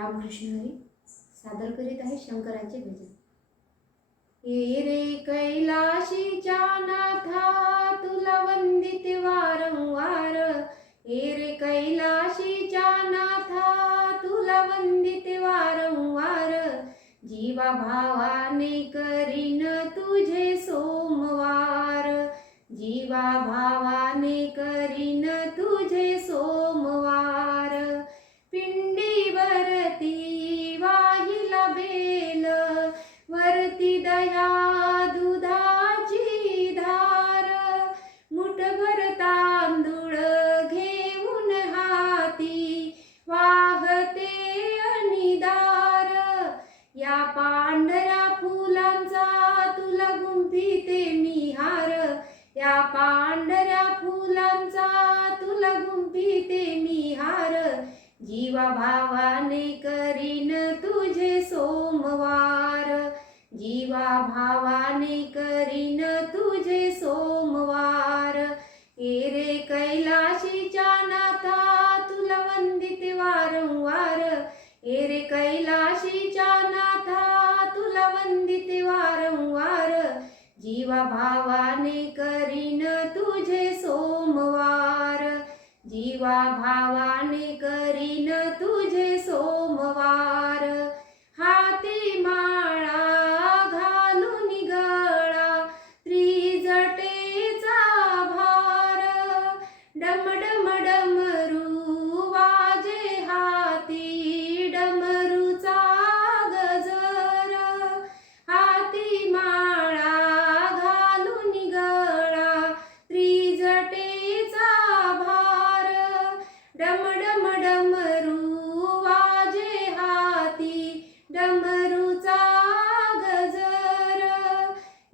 रामकृष्ण हरी सादर करीत आहे शंकराचे भजन. ये रे कैलाशीच्या नाथा तुला वंदित वारंवार. ये रे कैलाशीच्या नाथा तुला वंदित वारंवार. जीवा भावाने करीन तुझे सोमवार. जीवा भावाने करीन तू त्या पांढऱ्या फुलांचा तुला गुंपिते मी हार. जीवा भावाने करीन तुझे सोमवार. जीवा भावाने करीन तुझे सोमवार. एरे रे कैलाशीच्या नाथा तुला वंदित वारंवार. एरे कै जीवा भावाने करीन तुझे सोमवार. जीवा भावाने करीन तुझे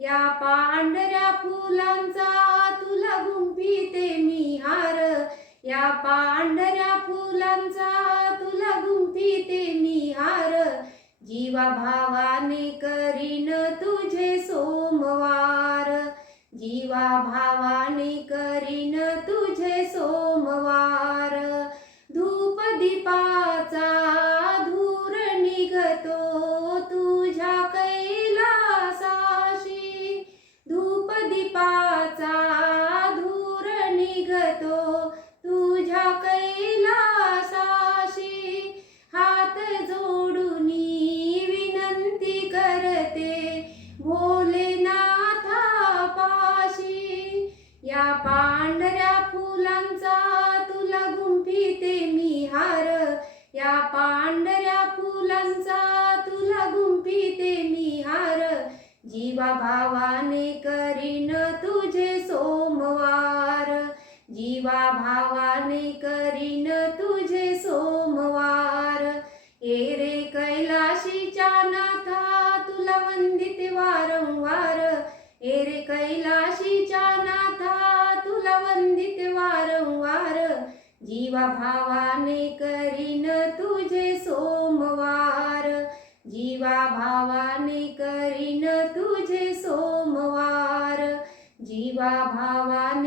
या पांढऱ्या फुलांचा तुला गुंफिते मी हार. या पांढऱ्या फुलांचा तुला गुंफिते मी हार. जीवा भावाने करीन जीवा भावाने करीन तुझे सोमवार. जीवा भावाने करीन तुझे सोमवार. ये रे कैलाशीच्या नाथा तुला वंदित वारंवार. ये रे कैलाशीच्या नाथा तुला वंदित वारंवार. जीवा भावाने करीन तुझे सोमवार. जीवा भावाने करीन सोमवार